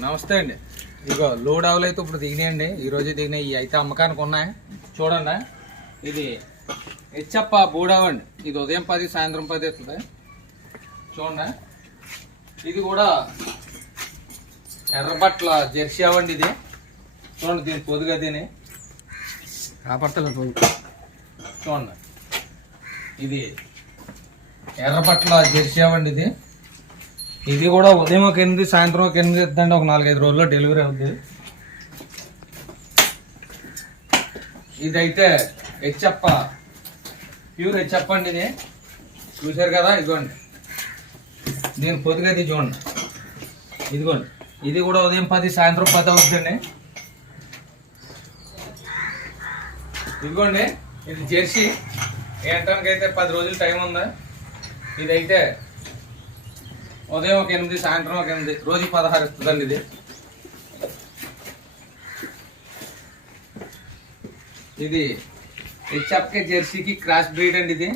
నమస్తే అండి. ఇగో లోడ్ ఆవులు అయితే ఇప్పుడు దిగినాయండి. ఈ రోజు దిగినాయి. ఇవి అయితే అమ్మకానికి ఉన్నాయి. చూడండి. ఇది హెచ్చప్ప బూడావు అండి. ఇది ఉదయం పది సాయంత్రం పది వస్తుంది. చూడండి. ఇది కూడా ఎర్రబట్ల జెర్సీ అవ్వండి ఇది. చూడండి దీని పొదుగా దీని. కాపాడతలేదు చూడండి. ఇది ఎర్రపట్ల జెర్సీ అవ్వండి ఇది. ఇది కూడా ఉదయం ఒక ఎనిమిది సాయంత్రం ఒక ఎనిమిది ఇద్దండి ఒక నాలుగైదు రోజుల్లో డెలివరీ అవుతుంది ఇదైతే హెచ్చప్ప ప్యూర్ హెచ్చప్ప అండి ఇది. చూశారు కదా? ఇదిగోండి. దీని కొద్దిగా ఇది చూడండి. ఇదిగోండి. ఇది కూడా ఉదయం పది సాయంత్రం పది అవుతుందండి ఇదిగోండి. ఇది జెర్సీ. ఏంటానికి అయితే పది రోజులు టైం ఉందా? ఇదైతే ఉదయం ఒక ఎనిమిది సాయంత్రం ఒక ఎనిమిది రోజు పదహారు ఇస్తుందండి ఇది. ఇది హెచ్ఎఫ్కే జెర్సీకి క్రాస్ బ్రీడ్ అండి ఇది.